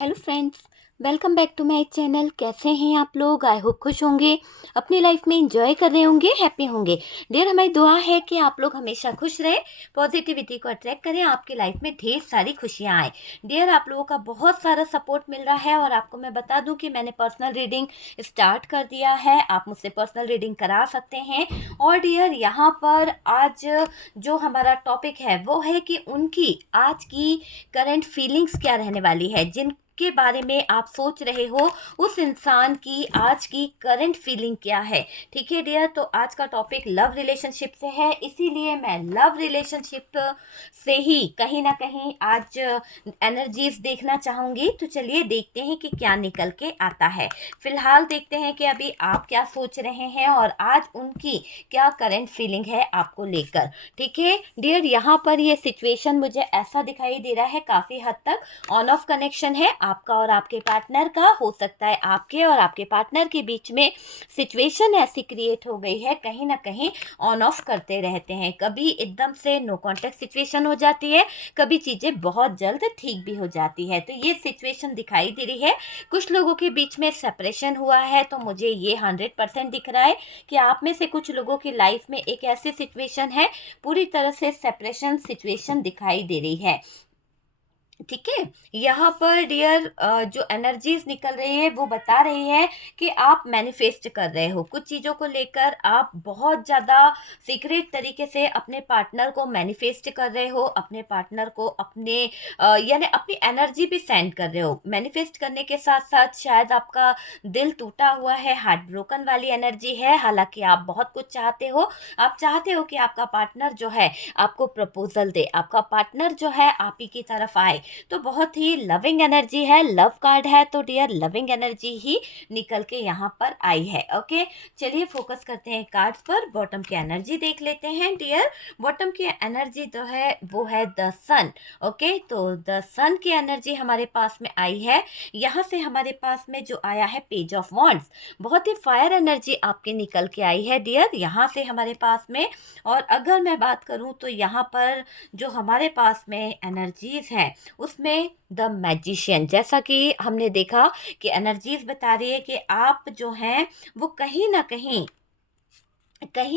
Hello friends, welcome back to my channel. कैसे हैं आप लोग? आई होप खुश होंगे, अपनी लाइफ में एंजॉय कर रहे होंगे, हैप्पी होंगे। डियर, हमारी दुआ है कि आप लोग हमेशा खुश रहें, पॉजिटिविटी को अट्रैक्ट करें, आपकी लाइफ में ढेर सारी खुशियां आए। डियर, आप लोगों का बहुत सारा सपोर्ट मिल रहा है और आपको मैं बता दूं कि मैंने पर्सनल रीडिंग स्टार्ट कर दिया है। आप मुझसे पर्सनल रीडिंग करा सकते हैं। और डियर, यहाँ पर आज जो हमारा टॉपिक है वो है कि उनकी आज की करंट फीलिंग्स क्या रहने वाली है, जिन के बारे में आप सोच रहे हो उस इंसान की आज की करंट फीलिंग क्या है। ठीक है डियर, तो आज का टॉपिक लव रिलेशनशिप से है, इसीलिए मैं लव रिलेशनशिप से ही कहीं ना कहीं आज एनर्जीज देखना चाहूंगी। तो चलिए देखते हैं कि क्या निकल के आता है। फिलहाल देखते हैं कि अभी आप क्या सोच रहे हैं और आज उनकी क्या करंट फीलिंग है आपको लेकर। ठीक है डियर, यहाँ पर ये सिचुएशन मुझे ऐसा दिखाई दे रहा है, काफी हद तक ऑन ऑफ कनेक्शन है आपका और आपके पार्टनर का। हो सकता है आपके और आपके पार्टनर के बीच में सिचुएशन ऐसी क्रिएट हो गई है, कहीं ना कहीं ऑन ऑफ करते रहते हैं। कभी एकदम से नो कॉन्टेक्ट सिचुएशन हो जाती है, कभी चीजें बहुत जल्द ठीक भी हो जाती है। तो ये सिचुएशन दिखाई दे रही है, कुछ लोगों के बीच में सेपरेशन हुआ है। तो मुझे ये 100% दिख रहा है कि आप में से कुछ लोगों की लाइफ में एक ऐसी सिचुएशन है, पूरी तरह से सेपरेशन सिचुएशन दिखाई दे रही है। ठीक है, यहाँ पर डियर जो एनर्जीज निकल रही है वो बता रही है कि आप मैनिफेस्ट कर रहे हो कुछ चीज़ों को लेकर। आप बहुत ज़्यादा सीक्रेट तरीके से अपने पार्टनर को मैनिफेस्ट कर रहे हो, अपने पार्टनर को अपने यानी अपनी एनर्जी भी सेंड कर रहे हो। मैनिफेस्ट करने के साथ साथ शायद आपका दिल टूटा हुआ है, हार्ट ब्रोकन वाली एनर्जी है। हालांकि आप बहुत कुछ चाहते हो, आप चाहते हो कि आपका पार्टनर जो है आपको प्रपोजल दे, आपका पार्टनर जो है आप ही की तरफ आए। तो बहुत ही लविंग एनर्जी है, लव कार्ड है, तो डियर लविंग एनर्जी ही निकल के यहाँ पर आई है। ओके, चलिए फोकस करते हैं कार्ड्स पर। बॉटम की एनर्जी देख लेते हैं डियर। बॉटम की एनर्जी जो है वो है द सन। ओके, तो द सन की एनर्जी हमारे पास में आई है। यहाँ से हमारे पास में जो आया है पेज ऑफ वॉन्ड्स, बहुत ही फायर एनर्जी आपके निकल के आई है डियर, यहाँ से हमारे पास में। और अगर मैं बात करूँ तो यहाँ पर जो हमारे पास में एनर्जीज है उसमें द मैजिशियन, जैसा कि हमने देखा कि एनर्जीज बता रही है कि आप जो हैं वो कहीं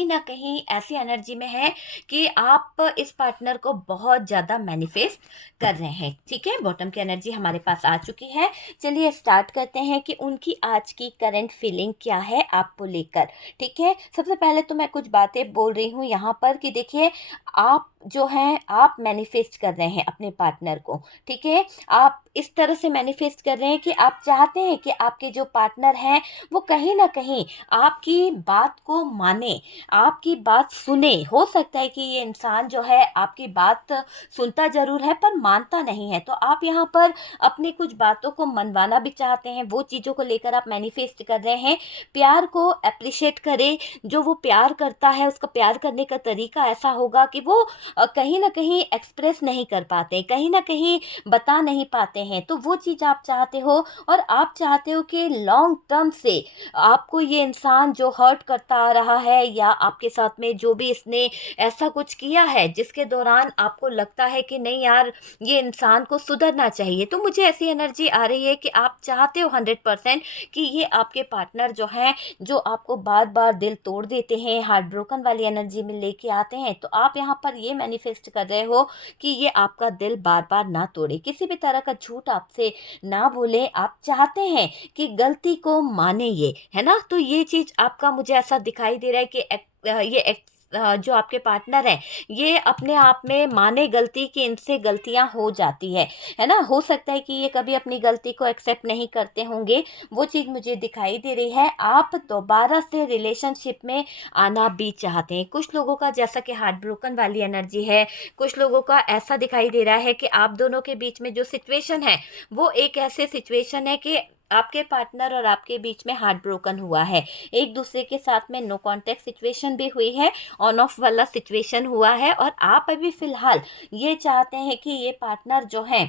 ना कहीं ऐसी एनर्जी में है कि आप इस पार्टनर को बहुत ज़्यादा मैनिफेस्ट कर रहे हैं। ठीक है, बॉटम की एनर्जी हमारे पास आ चुकी है। चलिए स्टार्ट करते हैं कि उनकी आज की करंट फीलिंग क्या है आपको लेकर। ठीक है, सबसे पहले तो मैं कुछ बातें बोल रही हूँ यहाँ पर कि देखिए, आप जो हैं आप मैनिफेस्ट कर रहे हैं अपने पार्टनर को। ठीक है, आप इस तरह से मैनिफेस्ट कर रहे हैं कि आप चाहते हैं कि आपके जो पार्टनर हैं वो कहीं ना कहीं आपकी बात को माने, आपकी बात सुने। हो सकता है कि ये इंसान जो है आपकी बात सुनता जरूर है पर मानता नहीं है, तो आप यहाँ पर अपनी कुछ बातों को मनवाना भी चाहते हैं, वो चीज़ों को लेकर आप मैनिफेस्ट कर रहे हैं। प्यार को अप्रिशिएट करें, जो वो प्यार करता है उसका प्यार करने का तरीका ऐसा होगा कि वो कहीं ना कहीं एक्सप्रेस नहीं कर पाते, कहीं ना कहीं बता नहीं पाते हैं, तो वो चीज़ आप चाहते हो। और आप चाहते हो कि लॉन्ग टर्म से आपको ये इंसान जो हर्ट करता आ रहा है या आपके साथ में जो भी इसने ऐसा कुछ किया है जिसके दौरान आपको लगता है कि नहीं यार ये इंसान को सुधरना चाहिए, तो मुझे ऐसी एनर्जी आ रही है कि आप चाहते हो 100% कि ये आपके पार्टनर जो हैं, जो आपको बार बार दिल तोड़ देते हैं, हार्ट ब्रोकन वाली एनर्जी में लेके आते हैं, तो आप यहाँ पर ये मैनिफेस्ट कर रहे हो कि ये आपका दिल बार बार ना तोड़े, किसी भी तरह का झूठ आपसे ना बोले। आप चाहते हैं कि गलती को माने, ये है ना। तो ये चीज़ आपका मुझे ऐसा दिखाई दे रहा है कि जो आपके पार्टनर हैं ये अपने आप में माने गलती कि इनसे गलतियां हो जाती है ना। हो सकता है कि ये कभी अपनी गलती को एक्सेप्ट नहीं करते होंगे, वो चीज़ मुझे दिखाई दे रही है। आप दोबारा से रिलेशनशिप में आना भी चाहते हैं। कुछ लोगों का जैसा कि हार्ट ब्रोकन वाली एनर्जी है, कुछ लोगों का ऐसा दिखाई दे रहा है कि आप दोनों के बीच में जो सिचुएशन है वो एक ऐसे सिचुएशन है कि आपके पार्टनर और आपके बीच में हार्ट ब्रोकन हुआ है, एक दूसरे के साथ में नो कॉन्टेक्ट सिचुएशन भी हुई है, ऑन ऑफ वाला सिचुएशन हुआ है। और आप अभी फिलहाल ये चाहते हैं कि ये पार्टनर जो है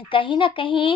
कहीं न कहीं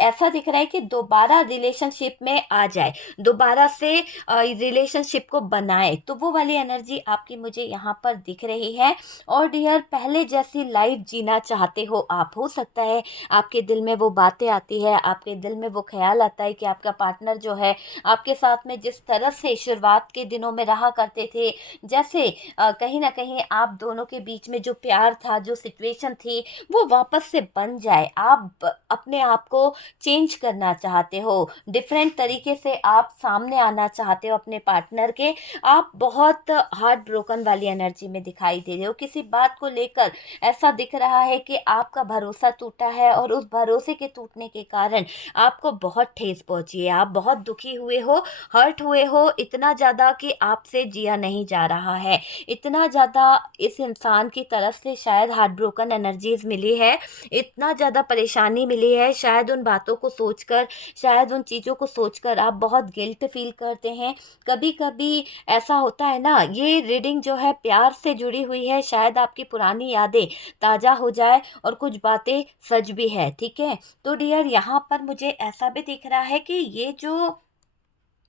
ऐसा दिख रहा है कि दोबारा रिलेशनशिप में आ जाए, दोबारा से रिलेशनशिप को बनाए, तो वो वाली एनर्जी आपकी मुझे यहाँ पर दिख रही है। और डियर, पहले जैसी लाइफ जीना चाहते हो आप। हो सकता है आपके दिल में वो बातें आती है, आपके दिल में वो ख़्याल आता है कि आपका पार्टनर जो है, आपके साथ में जिस तरह से शुरुआत के दिनों में रहा करते थे, जैसे कहीं न कहीं आप दोनों के बीच में जो प्यार था, जो सिचुएशन थी, वो वापस से बन जाए। आप अपने आप को चेंज करना चाहते हो, डिफरेंट तरीके से आप सामने आना चाहते हो अपने पार्टनर के। आप बहुत हार्ट ब्रोकन वाली एनर्जी में दिखाई दे रहे हो। किसी बात को लेकर ऐसा दिख रहा है कि आपका भरोसा टूटा है, और उस भरोसे के टूटने के कारण आपको बहुत ठेस पहुंची है। आप बहुत दुखी हुए हो, हर्ट हुए हो, इतना ज़्यादा कि आपसे जिया नहीं जा रहा है। इतना ज़्यादा इस इंसान की तरफ से शायद हार्ट ब्रोकन एनर्जीज मिली है, इतना ज़्यादा परेशानी मिली है, शायद उन बातों को सोचकर, शायद उन चीज़ों को सोचकर आप बहुत गिल्ट फील करते हैं। कभी कभी ऐसा होता है ना, ये रीडिंग जो है प्यार से जुड़ी हुई है, शायद आपकी पुरानी यादें ताज़ा हो जाए और कुछ बातें सच भी है। ठीक है, तो डियर, यहाँ पर मुझे ऐसा भी दिख रहा है कि ये जो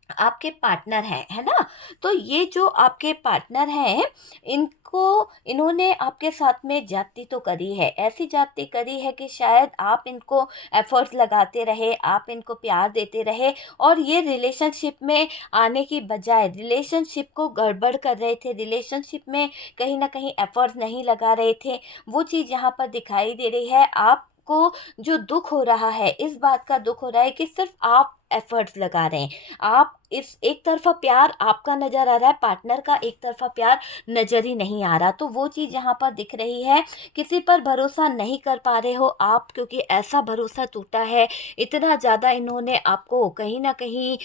आपके पार्टनर हैं, है ना? तो ये जो आपके पार्टनर हैं, इनको इन्होंने आपके साथ में ज़्यादती तो करी है। ऐसी ज़्यादती करी है कि शायद आप इनको एफ़र्ट्स लगाते रहे, आप इनको प्यार देते रहे, और ये रिलेशनशिप में आने की बजाय रिलेशनशिप को गड़बड़ कर रहे थे, रिलेशनशिप में कहीं न कहीं एफ़र्ट्स नहीं लगा रहे थे। वो चीज़ यहाँ पर दिखाई दे रही है। आपको जो दुःख हो रहा है, इस बात का दुःख हो रहा है कि सिर्फ़ आप एफ़र्ट्स लगा रहे हैं। आप इस एक तरफ़ा प्यार आपका नज़र आ रहा है, पार्टनर का एक तरफ़ा प्यार नज़र ही नहीं आ रहा। तो वो चीज़ यहाँ पर दिख रही है। किसी पर भरोसा नहीं कर पा रहे हो आप, क्योंकि ऐसा भरोसा टूटा है, इतना ज़्यादा इन्होंने आपको कहीं न कहीं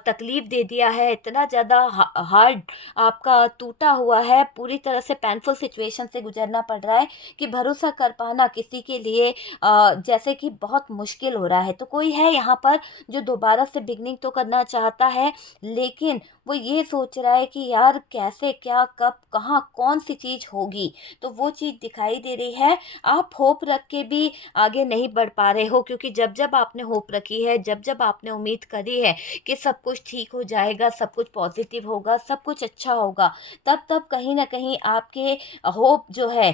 तकलीफ़ दे दिया है, इतना ज़्यादा हार्ट आपका टूटा हुआ है, पूरी तरह से पेनफुल सिचुएशन से गुज़रना पड़ रहा है कि भरोसा कर पाना किसी के लिए जैसे कि बहुत मुश्किल हो रहा है। तो कोई है यहाँ पर जो दोबारा से बिगिनिंग तो करना चाहता है, लेकिन वो ये सोच रहा है कि यार कैसे, क्या, कब, कहाँ, कौन सी चीज़ होगी। तो वो चीज़ दिखाई दे रही है। आप होप रख के भी आगे नहीं बढ़ पा रहे हो, क्योंकि जब जब आपने होप रखी है, जब जब आपने उम्मीद करी है कि सब कुछ ठीक हो जाएगा, सब कुछ पॉजिटिव होगा, सब कुछ अच्छा होगा, तब तब कहीं ना कहीं आपके होप जो है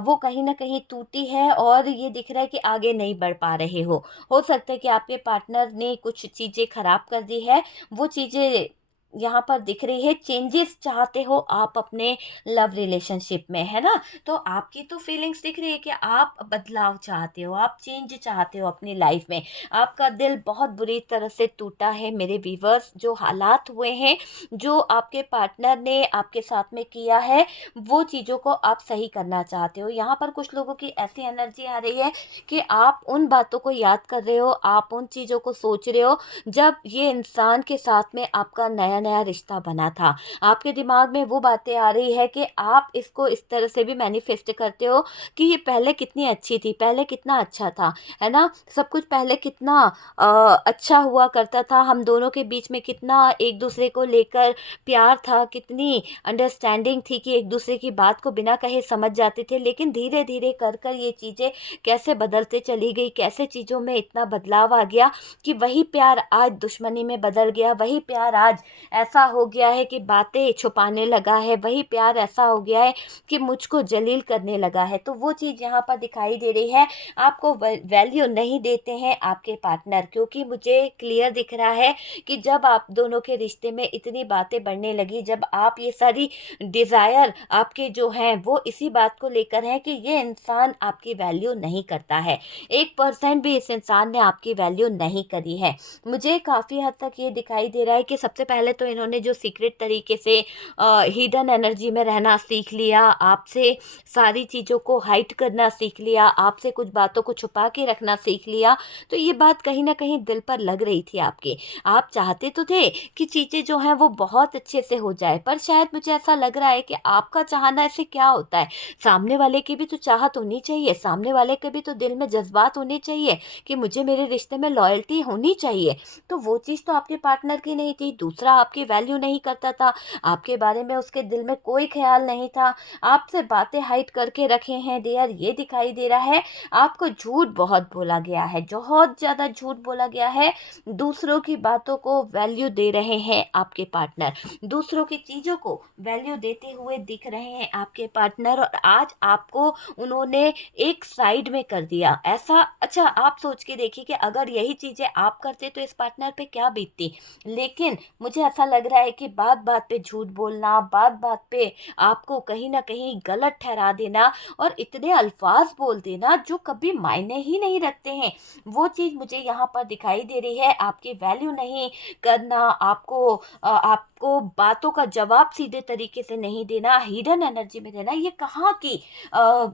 वो कहीं ना कहीं टूटी है, और ये दिख रहा है कि आगे नहीं बढ़ पा रहे हो सकता है कि आपके पार्टनर ने कुछ चीज़ें खराब कर दी है, वो चीज़ें यहाँ पर दिख रही है। चेंजेस चाहते हो आप अपने लव रिलेशनशिप में, है ना? तो आपकी तो फीलिंग्स दिख रही है कि आप बदलाव चाहते हो, आप चेंज चाहते हो अपनी लाइफ में। आपका दिल बहुत बुरी तरह से टूटा है मेरे व्यूअर्स। जो हालात हुए हैं, जो आपके पार्टनर ने आपके साथ में किया है, वो चीज़ों को आप सही करना चाहते हो। यहाँ पर कुछ लोगों की ऐसी एनर्जी आ रही है कि आप उन बातों को याद कर रहे हो, आप उन चीज़ों को सोच रहे हो जब ये इंसान के साथ में आपका नया नया रिश्ता बना था। आपके दिमाग में वो बातें आ रही है कि आप इसको इस तरह से भी मैनिफेस्ट करते हो कि ये पहले कितनी अच्छी थी, पहले कितना अच्छा था, है ना? सब कुछ पहले कितना अच्छा हुआ करता था, हम दोनों के बीच में कितना एक दूसरे को लेकर प्यार था, कितनी अंडरस्टैंडिंग थी कि एक दूसरे की बात को बिना कहे समझ जाते थे। लेकिन धीरे धीरे कर कर ये चीज़ें कैसे बदलते चली गई, कैसे चीज़ों में इतना बदलाव आ गया कि वही प्यार आज दुश्मनी में बदल गया, वही प्यार आज ऐसा हो गया है कि बातें छुपाने लगा है, वही प्यार ऐसा हो गया है कि मुझको जलील करने लगा है। तो वो चीज़ यहाँ पर दिखाई दे रही है। आपको वैल्यू नहीं देते हैं आपके पार्टनर, क्योंकि मुझे क्लियर दिख रहा है कि जब आप दोनों के रिश्ते में इतनी बातें बढ़ने लगी, जब आप ये सारी डिज़ायर आपके जो हैं वो इसी बात को लेकर हैं कि ये इंसान आपकी वैल्यू नहीं करता है, 1% भी इस इंसान ने आपकी वैल्यू नहीं करी है। मुझे काफ़ी हद तक ये दिखाई दे रहा है कि सबसे पहले तो इन्होंने जो सीक्रेट तरीके से हिडन एनर्जी में रहना सीख लिया, आपसे सारी चीज़ों को हाइड करना सीख लिया, आपसे कुछ बातों को छुपा के रखना सीख लिया। तो ये बात कहीं ना कहीं दिल पर लग रही थी आपके। आप चाहते तो थे कि चीज़ें जो हैं वो बहुत अच्छे से हो जाए, पर शायद मुझे ऐसा लग रहा है कि आपका चाहना ऐसे क्या होता है, सामने वाले की भी तो चाहत होनी चाहिए, सामने वाले के भी तो दिल में जज्बात होने चाहिए कि मुझे मेरे रिश्ते में लॉयल्टी होनी चाहिए। तो वो चीज़ तो आपके पार्टनर की नहीं थी। दूसरा, आपकी वैल्यू नहीं करता था, आपके बारे में उसके दिल में कोई ख्याल नहीं था, आपसे बातें हाइड करके रखे हैं डियर, ये दिखाई दे रहा है। आपको झूठ बहुत बोला गया है, बहुत ज़्यादा झूठ बोला गया है। दूसरों की बातों को वैल्यू दे रहे हैं आपके पार्टनर, दूसरों की चीज़ों को वैल्यू देते हुए दिख रहे हैं आपके पार्टनर, और आज आपको उन्होंने एक साइड में कर दिया। ऐसा, अच्छा आप सोच के देखिए कि अगर यही चीज़ें आप करते तो इस पार्टनर पे क्या बीतती। लेकिन मुझे ऐसा लग रहा है कि बात बात पे झूठ बोलना, बात बात पे आपको कहीं ना कहीं गलत ठहरा देना और इतने अल्फाज बोल देना जो कभी मायने ही नहीं रखते हैं, वो चीज़ मुझे यहाँ पर दिखाई दे रही है। आपकी वैल्यू नहीं करना, आपको बातों का जवाब सीधे तरीके से नहीं देना, हिडन एनर्जी में देना, ये कहाँ की अ,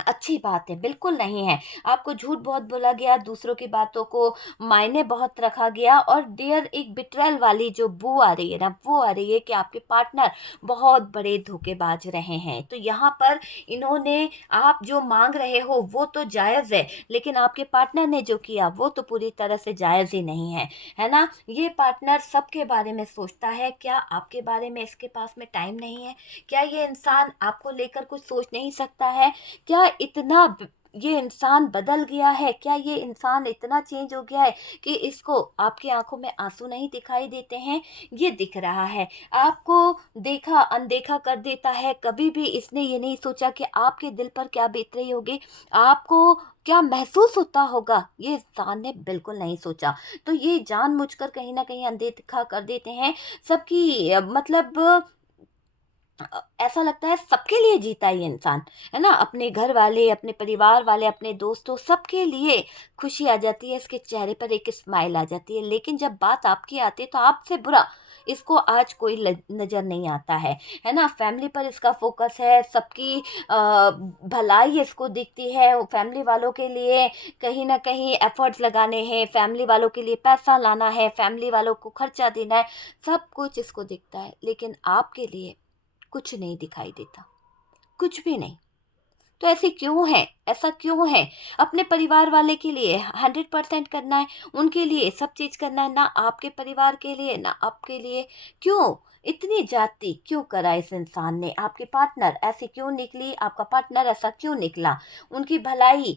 अच्छी बात है, बिल्कुल नहीं है। आपको झूठ बहुत बोला गया, दूसरों की बातों को मायने बहुत रखा गया, और डियर एक बिट्रेल वाली जो बू आ रही है ना, वो आ रही है कि आपके पार्टनर बहुत बड़े धोखेबाज रहे हैं। तो यहाँ पर इन्होंने, आप जो मांग रहे हो वो तो जायज़ है, लेकिन आपके पार्टनर ने जो किया वो तो पूरी तरह से जायज़ ही नहीं है, है ना। ये पार्टनर सबके बारे में सोचता है, क्या आपके बारे में इसके पास में टाइम नहीं है? क्या ये इंसान आपको लेकर कुछ सोच नहीं सकता है? क्या ये इंसान बदल गया है? क्या ये इंसान इतना चेंज हो गया है कि इसको आपकी आंखों में आंसू नहीं दिखाई देते हैं? ये दिख रहा है, आपको देखा अनदेखा कर देता है। कभी भी इसने ये नहीं सोचा कि आपके दिल पर क्या बीत रही होगी, आपको क्या महसूस होता होगा, ये इंसान ने बिल्कुल नहीं सोचा। तो ये जानबूझकर कहीं ना कहीं अनदेखा कर देते हैं सबकी, मतलब ऐसा लगता है सबके लिए जीता ये इंसान, है ना। अपने घर वाले, अपने परिवार वाले, अपने दोस्तों, सबके लिए खुशी आ जाती है, इसके चेहरे पर एक स्माइल आ जाती है। लेकिन जब बात आपकी आती है तो आपसे बुरा इसको आज कोई नज़र नहीं आता है ना। फैमिली पर इसका फोकस है, सबकी भलाई इसको दिखती है, फैमिली वालों के लिए कहीं ना कहीं एफर्ट्स लगाने हैं, फैमिली वालों के लिए पैसा लाना है, फैमिली वालों को खर्चा देना है, सब कुछ इसको दिखता है। लेकिन आपके लिए कुछ नहीं दिखाई देता, कुछ भी नहीं। तो ऐसे क्यों है, ऐसा क्यों है? अपने परिवार वाले के लिए 100% करना है, उनके लिए सब चीज़ करना है, ना आपके परिवार के लिए ना आपके लिए। क्यों इतनी जाति क्यों करा इस इंसान ने? आपके पार्टनर ऐसे क्यों निकली, आपका पार्टनर ऐसा क्यों निकला? उनकी भलाई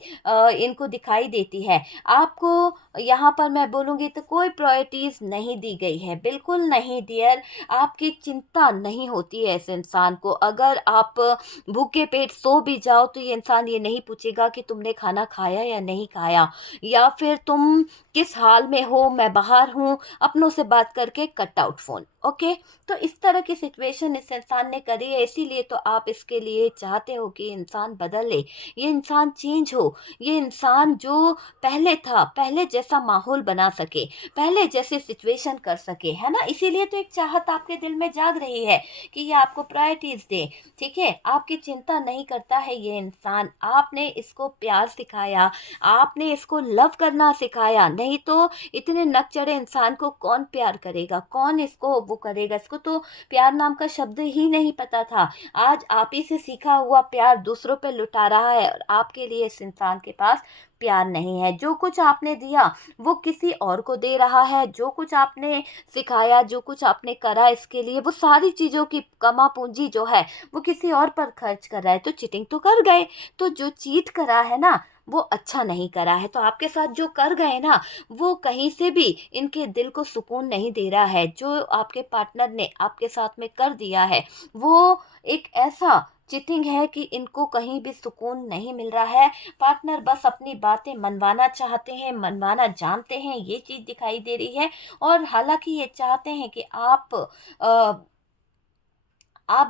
इनको दिखाई देती है। आपको यहाँ पर मैं बोलूँगी तो कोई प्रायोरिटीज़ नहीं दी गई है, बिल्कुल नहीं डियर। आपकी चिंता नहीं होती है इस इंसान को। अगर आप भूखे पेट सो भी जाओ तो ये इंसान ये नहीं पूछेगा कि तुमने खाना खाया या नहीं खाया, या फिर तुम किस हाल में हो, मैं बाहर हूँ, अपनों से बात करके कट आउट फ़ोन। ओके, तो इस तरह की सिचुएशन इस इंसान ने करी है, इसीलिए तो आप इसके लिए चाहते हो कि इंसान बदले, ये इंसान चेंज हो, ये इंसान जो पहले था, पहले जैसा माहौल बना सके, पहले जैसे सिचुएशन कर सके, है ना। इसीलिए तो एक चाहत आपके दिल में जाग रही है कि ये आपको प्रायोरिटीज़ दे, ठीक है। आपकी चिंता नहीं करता है ये इंसान, आपने इसको प्यार सिखाया, आपने इसको लव करना सिखाया, नहीं तो इतने नक चढ़े इंसान को कौन प्यार करेगा, कौन इसको वो करेगा। इसको तो प्यार नाम का शब्द ही नहीं पता था। आज आप ही से सीखा हुआ प्यार दूसरों पे लुटा रहा है, और आपके लिए इस इंसान के पास प्यार नहीं है। जो कुछ आपने दिया वो किसी और को दे रहा है, जो कुछ आपने सिखाया, जो कुछ आपने करा इसके लिए, वो सारी चीज़ों की कमा पूंजी जो है वो किसी और पर खर्च कर रहा है। तो चीटिंग तो कर गए, तो जो चीट करा है ना वो अच्छा नहीं करा है। तो आपके साथ जो कर गए ना वो कहीं से भी इनके दिल को सुकून नहीं दे रहा है। जो आपके पार्टनर ने आपके साथ में कर दिया है वो एक ऐसा चीटिंग है कि इनको कहीं भी सुकून नहीं मिल रहा है। पार्टनर बस अपनी बातें मनवाना चाहते हैं, मनवाना जानते हैं, ये चीज़ दिखाई दे रही है। और हालांकि ये चाहते हैं कि आप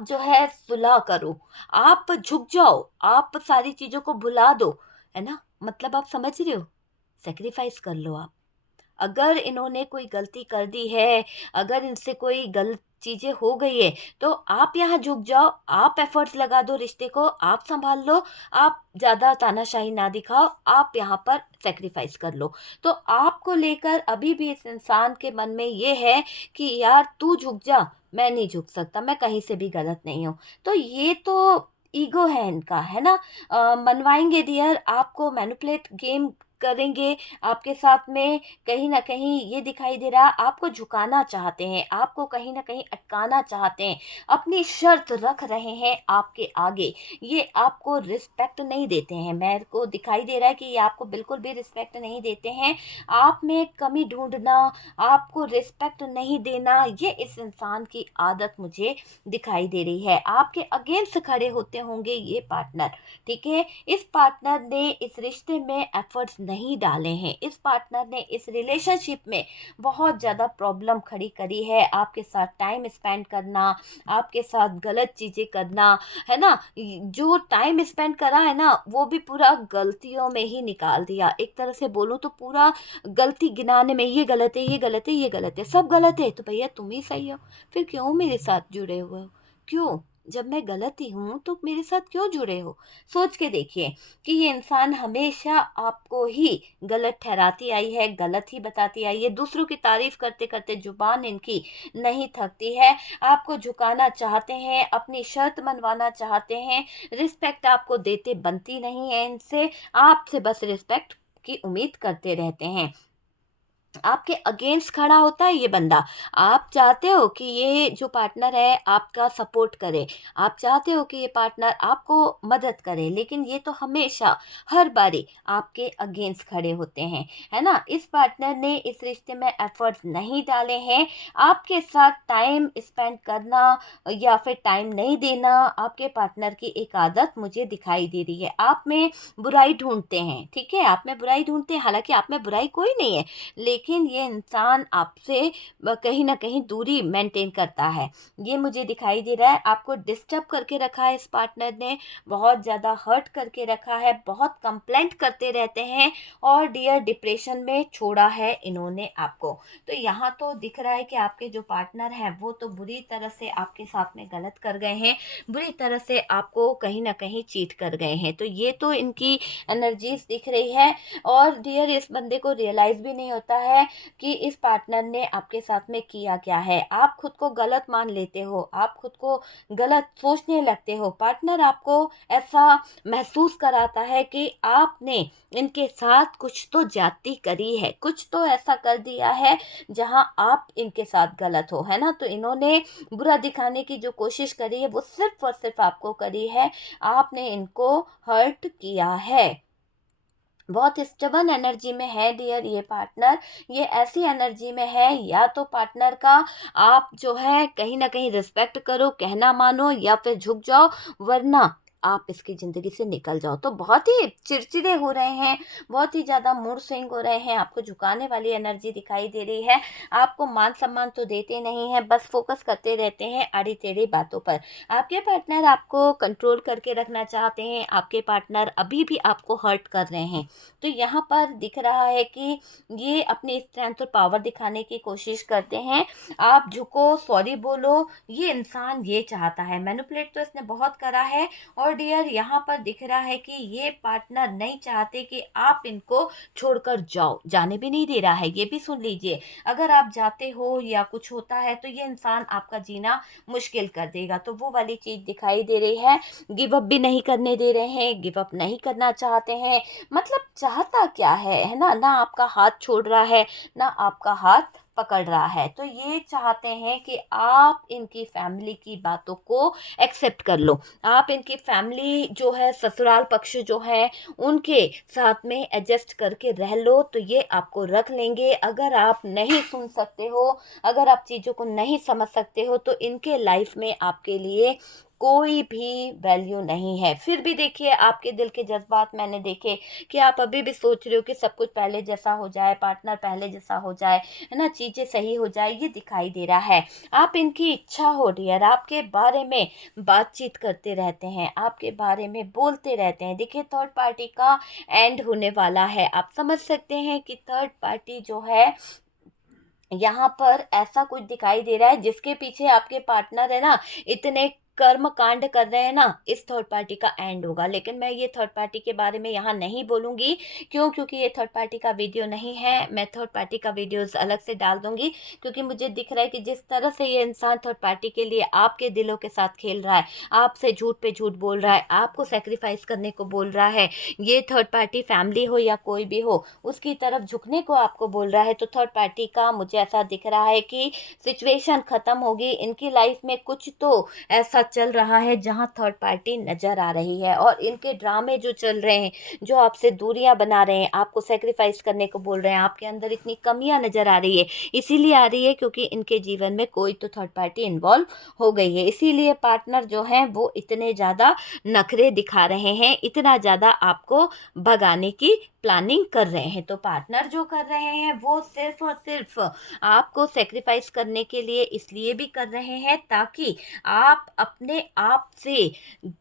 जो है सुलह करो, आप झुक जाओ, आप सारी चीज़ों को भुला दो, है ना। मतलब आप समझ रहे हो, सेक्रीफाइस कर लो आप। अगर इन्होंने कोई गलती कर दी है, अगर इनसे कोई गलत चीज़ें हो गई है, तो आप यहाँ झुक जाओ, आप एफर्ट्स लगा दो, रिश्ते को आप संभाल लो, आप ज़्यादा तानाशाही ना दिखाओ, आप यहाँ पर सेक्रीफाइस कर लो। तो आपको लेकर अभी भी इस इंसान के मन में ये है कि यार तू झुक जा, मैं नहीं झुक सकता, मैं कहीं से भी गलत नहीं हूँ। तो ये तो ईगो है इनका, है ना। मनवाएंगे डियर, आपको मैनिपुलेट गेम करेंगे आपके साथ में, कहीं ना कहीं ये दिखाई दे रहा है आपको झुकाना चाहते हैं, आपको कहीं ना कहीं अटकाना चाहते हैं, अपनी शर्त रख रहे हैं आपके आगे। ये आपको रिस्पेक्ट नहीं देते हैं, मेरे को दिखाई दे रहा है कि ये आपको बिल्कुल भी रिस्पेक्ट नहीं देते हैं। आप में कमी ढूंढना, आपको रिस्पेक्ट नहीं देना, ये इस इंसान की आदत मुझे दिखाई दे रही है। आपके अगेंस्ट खड़े होते होंगे ये पार्टनर, ठीक है। इस पार्टनर ने इस रिश्ते में एफर्ट्स नहीं डाले हैं, इस पार्टनर ने इस रिलेशनशिप में बहुत ज़्यादा प्रॉब्लम खड़ी करी है। आपके साथ टाइम स्पेंड करना, आपके साथ गलत चीज़ें करना, है ना, जो टाइम स्पेंड करा है ना वो भी पूरा गलतियों में ही निकाल दिया। एक तरह से बोलूँ तो पूरा गलती गिनाने में, ये गलत है, ये गलत है, ये गलत है, सब गलत है, तो भैया तुम ही सही हो, फिर क्यों मेरे साथ जुड़े हुए हो? क्यों? जब मैं गलत ही हूँ तो मेरे साथ क्यों जुड़े हो? सोच के देखिए कि ये इंसान हमेशा आपको ही गलत ठहराती आई है, गलत ही बताती आई है। दूसरों की तारीफ करते करते जुबान इनकी नहीं थकती है। आपको झुकाना चाहते हैं, अपनी शर्त मनवाना चाहते हैं, रिस्पेक्ट आपको देते बनती नहीं है इनसे, आपसे बस रिस्पेक्ट की उम्मीद करते रहते हैं। आपके अगेंस्ट खड़ा होता है ये बंदा। आप चाहते हो कि ये जो पार्टनर है आपका सपोर्ट करे, आप चाहते हो कि ये पार्टनर आपको मदद करे, लेकिन ये तो हमेशा हर बारी आपके अगेंस्ट खड़े होते हैं, है ना। इस पार्टनर ने इस रिश्ते में एफर्ट्स नहीं डाले हैं। आपके साथ टाइम स्पेंड करना या फिर टाइम नहीं देना आपके पार्टनर की एक आदत मुझे दिखाई दे रही है। आप में बुराई ढूंढते हैं, ठीक है, आप में बुराई ढूंढते हैं, हालांकि आप में बुराई कोई नहीं है, लेकिन ये इंसान आपसे कहीं ना कहीं दूरी मेंटेन करता है। ये मुझे दिखाई दे रहा है, आपको डिस्टर्ब करके रखा है इस पार्टनर ने, बहुत ज़्यादा हर्ट करके रखा है, बहुत कंप्लेंट करते रहते हैं और डियर डिप्रेशन में छोड़ा है इन्होंने आपको। तो यहाँ तो दिख रहा है कि आपके जो पार्टनर हैं वो तो बुरी तरह से आपके साथ में गलत कर गए हैं, बुरी तरह से आपको कहीं ना कहीं चीट कर गए हैं। तो ये तो इनकी एनर्जीज दिख रही है। और डियर इस बंदे को रियलाइज भी नहीं होता है कि इस पार्टनर ने आपके साथ में किया क्या है। आप खुद को गलत मान लेते हो, आप खुद को गलत सोचने लगते हो। पार्टनर आपको ऐसा महसूस कराता है कि आपने इनके साथ कुछ तो ज्यादती करी है, कुछ तो ऐसा कर दिया है जहां आप इनके साथ गलत हो, है ना। तो इन्होंने बुरा दिखाने की जो कोशिश करी है वो सिर्फ और सिर्फ आपको करी है, आपने इनको हर्ट किया है। बहुत स्टबन एनर्जी में है डियर ये पार्टनर, ये ऐसी एनर्जी में है, या तो पार्टनर का आप जो है कहीं ना कहीं रिस्पेक्ट करो, कहना मानो, या फिर झुक जाओ, वरना आप इसकी ज़िंदगी से निकल जाओ। तो बहुत ही चिड़चिड़े हो रहे हैं, बहुत ही ज़्यादा मूड स्विंग हो रहे हैं, आपको झुकाने वाली एनर्जी दिखाई दे रही है। आपको मान सम्मान तो देते नहीं हैं, बस फोकस करते रहते हैं आड़ी टेढ़ी बातों पर। आपके पार्टनर आपको कंट्रोल करके रखना चाहते हैं, आपके पार्टनर अभी भी आपको हर्ट कर रहे हैं। तो यहाँ पर दिख रहा है कि ये अपनी स्ट्रेंथ और पावर दिखाने की कोशिश करते हैं। आप झुको, सॉरी बोलो, ये इंसान ये चाहता है। मैनिपुलेट तो इसने बहुत करा है। और डियर यहाँ पर दिख रहा है कि ये पार्टनर नहीं चाहते कि आप इनको छोड़कर जाओ, जाने भी नहीं दे रहा है। ये भी सुन लीजिए, अगर आप जाते हो या कुछ होता है तो ये इंसान आपका जीना मुश्किल कर देगा। तो वो वाली चीज़ दिखाई दे रही है। गिव अप भी नहीं करने दे रहे हैं, गिव अप नहीं करना चाहते हैं। मतलब चाहता क्या है ना, ना आपका हाथ छोड़ रहा है, ना आपका हाथ पकड़ रहा है। तो ये चाहते हैं कि आप इनकी फैमिली की बातों को एक्सेप्ट कर लो, आप इनकी फैमिली जो है, ससुराल पक्ष जो है, उनके साथ में एडजस्ट करके रह लो, तो ये आपको रख लेंगे। अगर आप नहीं सुन सकते हो, अगर आप चीज़ों को नहीं समझ सकते हो, तो इनके लाइफ में आपके लिए कोई भी वैल्यू नहीं है। फिर भी देखिए, आपके दिल के जज्बात मैंने देखे कि आप अभी भी सोच रहे हो कि सब कुछ पहले जैसा हो जाए, पार्टनर पहले जैसा हो जाए, है ना, चीज़ें सही हो जाए, ये दिखाई दे रहा है। आप इनकी इच्छा हो डियर, आपके बारे में बातचीत करते रहते हैं, आपके बारे में बोलते रहते हैं। देखिए, थर्ड पार्टी का एंड होने वाला है। आप समझ सकते हैं कि थर्ड पार्टी जो है, यहाँ पर ऐसा कुछ दिखाई दे रहा है जिसके पीछे आपके पार्टनर है ना, इतने कर्म कांड कर रहे हैं ना, इस थर्ड पार्टी का एंड होगा। लेकिन मैं ये थर्ड पार्टी के बारे में यहाँ नहीं बोलूँगी। क्यों? क्योंकि ये थर्ड पार्टी का वीडियो नहीं है। मैं थर्ड पार्टी का वीडियोस अलग से डाल दूँगी, क्योंकि मुझे दिख रहा है कि जिस तरह से ये इंसान थर्ड पार्टी के लिए आपके दिलों के साथ खेल रहा है, आपसे झूठ पे झूठ बोल रहा है, आपको सेक्रीफाइस करने को बोल रहा है, ये थर्ड पार्टी फैमिली हो या कोई भी हो, उसकी तरफ झुकने को आपको बोल रहा है, तो थर्ड पार्टी का मुझे ऐसा दिख रहा है कि सिचुएशन ख़त्म होगी। इनकी लाइफ में कुछ तो ऐसा चल रहा है जहां थर्ड पार्टी नज़र आ रही है, और इनके ड्रामे जो चल रहे हैं, जो आपसे दूरियां बना रहे हैं, आपको सेक्रीफाइस करने को बोल रहे हैं, आपके अंदर इतनी कमियां नज़र आ रही है, इसीलिए आ रही है क्योंकि इनके जीवन में कोई तो थर्ड पार्टी इन्वॉल्व हो गई है। इसीलिए पार्टनर जो हैं वो इतने ज़्यादा नखरे दिखा रहे हैं, इतना ज़्यादा आपको भगाने की प्लानिंग कर रहे हैं। तो पार्टनर जो कर रहे हैं वो सिर्फ और सिर्फ आपको सेक्रीफाइस करने के लिए इसलिए भी कर रहे हैं ताकि आप अपने आप से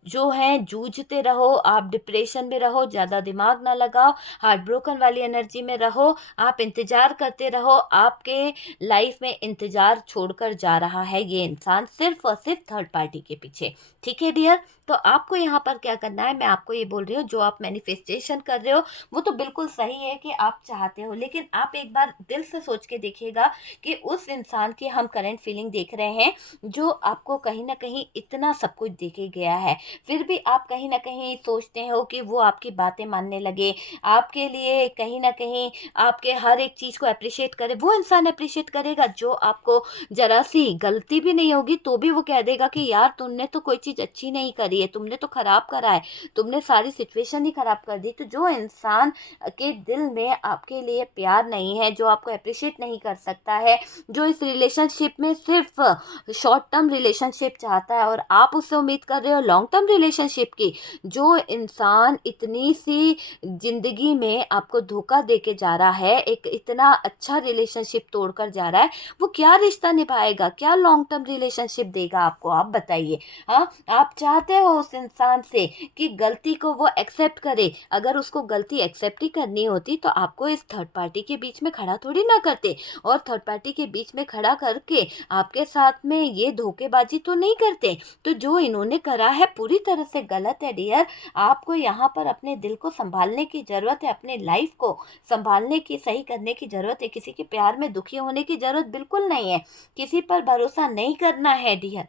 जो है जूझते रहो, आप डिप्रेशन में रहो, ज़्यादा दिमाग ना लगाओ, हार्ट ब्रोकन वाली एनर्जी में रहो, आप इंतज़ार करते रहो। आपके लाइफ में इंतज़ार छोड़कर जा रहा है ये इंसान सिर्फ और सिर्फ थर्ड पार्टी के पीछे। ठीक है डियर, तो आपको यहाँ पर क्या करना है, मैं आपको ये बोल रही हूँ, जो आप मैनिफेस्टेशन कर रहे हो वो तो बिल्कुल सही है कि आप चाहते हो, लेकिन आप एक बार दिल से सोच के देखिएगा कि उस इंसान की हम करंट फीलिंग देख रहे हैं जो आपको कहीं ना कहीं इतना सब कुछ देके गया है, फिर भी आप कहीं ना कहीं सोचते हो कि वो आपकी बातें मानने लगे, आपके लिए कहीं ना कहीं आपके हर एक चीज़ को अप्रिशिएट करे। वो इंसान अप्रिशिएट करेगा जो आपको जरा सी गलती भी नहीं होगी तो भी वो कह देगा कि यार तुमने तो कोई चीज़ अच्छी नहीं करी है, तुमने तो खराब करा है, तुमने सारी सिचुएशन ही खराब कर दी। तो जो इंसान के दिल में आपके लिए प्यार नहीं है, जो आपको अप्रिशिएट नहीं कर सकता है, जो इस रिलेशनशिप में सिर्फ शॉर्ट टर्म रिलेशनशिप चाहता है और आप उससे उम्मीद कर रहे हो लॉन्ग टर्म रिलेशनशिप की, जो इंसान इतनी सी जिंदगी में आपको धोखा दे के जा रहा है, एक इतना अच्छा रिलेशनशिप तोड़कर जा रहा है, वो क्या रिश्ता निभाएगा, क्या लॉन्ग टर्म रिलेशनशिप देगा आपको, आप बताइए। हाँ, आप चाहते हो उस इंसान से कि गलती को वो एक्सेप्ट करे। अगर उसको गलती एक्सेप्ट ही करनी होती तो आपको इस थर्ड पार्टी के बीच में खड़ा थोड़ी ना करते, और थर्ड पार्टी के बीच में खड़ा करके आपके साथ में ये धोखेबाजी तो नहीं करते। तो जो इन्होंने करा है पूरी तरह से गलत है डियर। आपको यहाँ पर अपने दिल को संभालने की ज़रूरत है, अपने लाइफ को संभालने की, सही करने की ज़रूरत है। किसी के प्यार में दुखी होने की ज़रूरत बिल्कुल नहीं है, किसी पर भरोसा नहीं करना है डियर।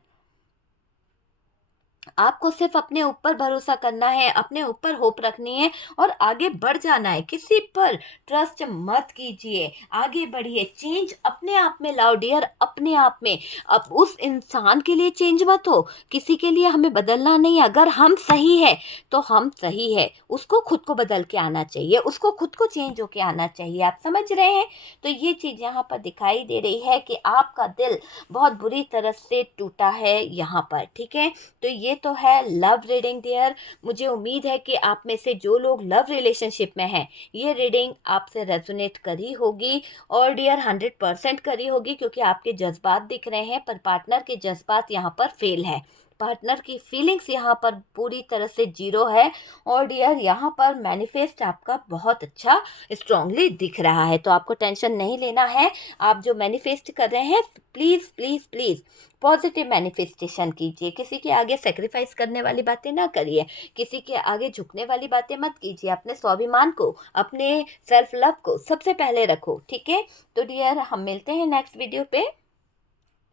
आपको सिर्फ अपने ऊपर भरोसा करना है, अपने ऊपर होप रखनी है और आगे बढ़ जाना है। किसी पर ट्रस्ट मत कीजिए, आगे बढ़िए, चेंज अपने आप में लाओ डियर, अपने आप में। अब उस इंसान के लिए चेंज मत हो, किसी के लिए हमें बदलना नहीं है। अगर हम सही है तो हम सही है, उसको खुद को बदल के आना चाहिए, उसको खुद को चेंज होके आना चाहिए। आप समझ रहे हैं? तो ये चीज़ यहाँ पर दिखाई दे रही है कि आपका दिल बहुत बुरी तरह से टूटा है यहाँ पर। ठीक है, तो ये तो है लव रीडिंग डियर। मुझे उम्मीद है कि आप में से जो लोग लव रिलेशनशिप में हैं, ये रीडिंग आपसे रेजोनेट करी होगी, और डियर 100% करी होगी, क्योंकि आपके जज्बात दिख रहे हैं, पर पार्टनर के जज्बात यहाँ पर फेल है। पार्टनर की फीलिंग्स यहाँ पर पूरी तरह से जीरो है, और डियर यहाँ पर मैनिफेस्ट आपका बहुत अच्छा स्ट्रांगली दिख रहा है। तो आपको टेंशन नहीं लेना है। आप जो मैनिफेस्ट कर रहे हैं, please please please positive manifestation कीजिए। किसी के आगे सेक्रीफाइस करने वाली बातें ना करिए, किसी के आगे झुकने वाली बातें मत कीजिए। अपने स्वाभिमान को, अपने सेल्फ लव को सबसे पहले रखो। ठीक है, तो डियर हम मिलते हैं नेक्स्ट वीडियो पे।